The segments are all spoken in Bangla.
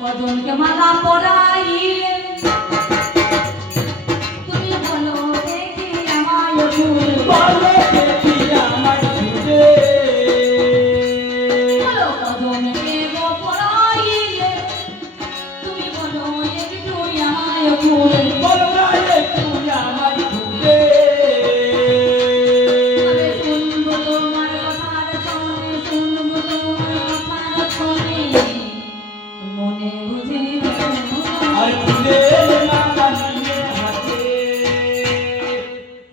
কজনকে মালা পরাইলে তুমি বলো দেখি আমায় ফুল বলো দেখি আমায় ফুলে বলো কজনকে গো পরাইলে তুমি বলো একটু আমায় ফুল বলো না একটু আমায় ফুলে আরে শুনবো তোমার কথার শোনে শুনবো তোমার কথার শোনে মনে বুঝে আর ফুলের মালা নিয়ে হাতে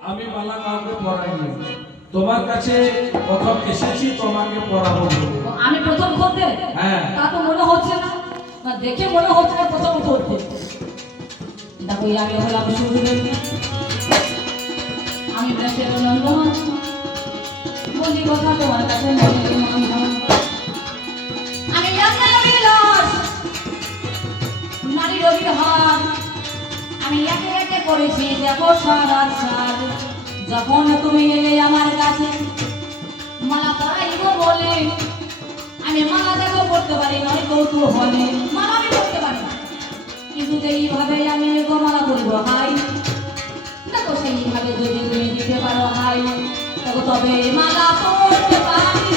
আমি মালা কাউকে পরাইনি তোমার কাছে প্রথম এসেছি তোমাকে পরাবো আমি প্রথম করতে হ্যাঁ তা তো মনে হচ্ছে না না দেখে মনে হচ্ছে না প্রথম করতে দেখো আমি হলাম সুরদেব আমি ব্রজের নন্দন বলি কথা তোমার কাছে মনে মনে আমি নারী রবির হাত আমি একে একে করেছি দেখো সারা সার যখন তুমি এলে আমার কাছে মালা পরাইব বলে আমি মালা দেখো করতে পারি নয় কৌতূহলে মালা আমি করতে পারি না কিন্তু যেইভাবে আমি মালা করবো হাই দেখো সেইভাবে যদি তুমি দিতে পারো হাই দেখো তবে মালা করতে পারি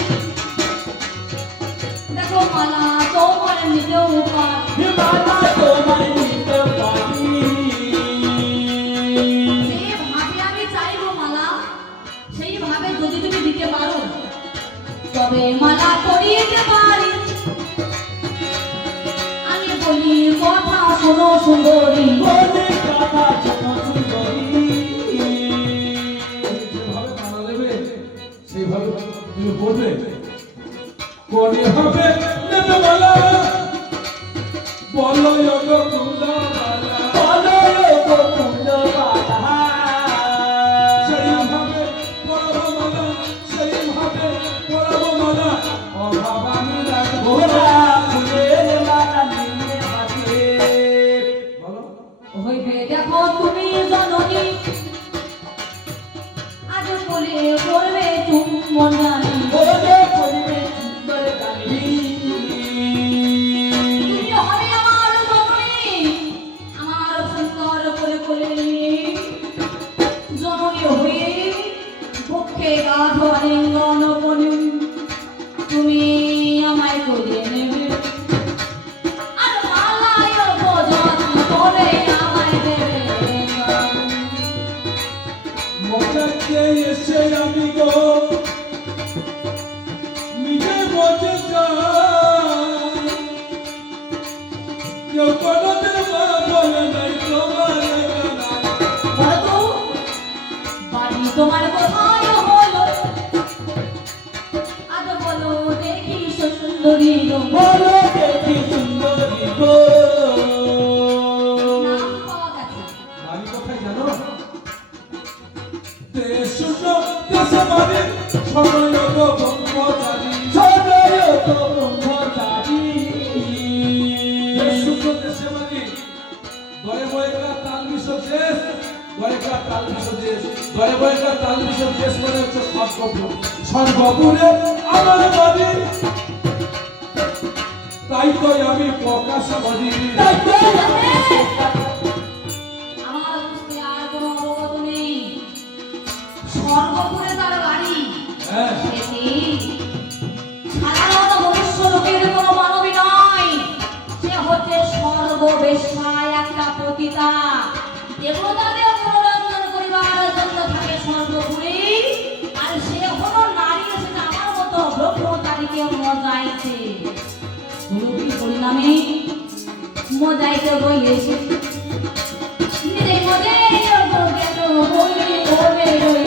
দেখো মালা তোমার নিজেও পারি মালা তোমার নিজেও পারি যেভাবে আমি চাইবো মালা সেইভাবে যদি তুমি দিতে পারো তবে মালা করিতে পারি আমি বলি কথা শোনো সুন্দরী বলি কথা শোনো সুন্দরী যেভাবে মালা দেবে সেইভাবে তুমি বলবে কোনে হবে নেবে মালা বলো যোগ কুন্দ মালা বলো গো কুন্দ বালা সেইভাবে পরাবো মালা সেইভাবে পরাবো মালা অভাব আমি রাখবো না ফুলের মালা নিয়ে হাতে বলো হইবে দেখো তুমি জননী আজ বলে বলবে চুম্বন জানি বলবে বলবে সুন্দর গানি তুমি হবে আমার জননী আমার সুন্দর করে বলে জননী হয়ে পক্ষে গাধ আলিঙ্গন বলি তুমি আমায় করে নেবে আর মালায় যত্ন করে আমায় দেবে মজাকে এসে আমি গো নিজে বসে যাই কেউ কোনোদিন বলে নাই তোমার বলো বাড়ি তোমার কোথায় হলো আজ বলো দেখি সুন্দরী গো বলো দেখি সুন্দরী গো নাম পাওয়া গেছে বাড়ি কোথায় জানো দেশ শূন্য দেশে বাড়ি সময় গো ব্রহ্মচারী সদয় তো ব্রহ্মচারী দেশ শূন্য দেশে বাড়ি গয়ে বয়েকা তাল বিষব দেশ গয়েকা তাল বিষব দেশ গয়ে বয়েকা তাল বিষব দেশ মানে হচ্ছে স্বর্গপুর স্বর্গপুরে আমার বাড়ি তাই তো আমি প্রকাশ করি তাই তো আমার বুঝতে আর কোনো অবগত নেই স্বর্গপুরে তার বাড়ি হ্যাঁ সেটি সাধারণ মনুষ্য লোকের কোনো মানবী নয় সে হচ্ছে সর্ববেশায় একটা পতিতা দেবতাদের মনোরঞ্জন করিবার জন্য থাকে স্বর্গপুরে আর সে হলো নারী এসেছে আমার মতো ব্রহ্মচারীকে মজাইছে রূপী পরিণামে মজাইতে বইয়েছে নিজে মজে গেল বই বলে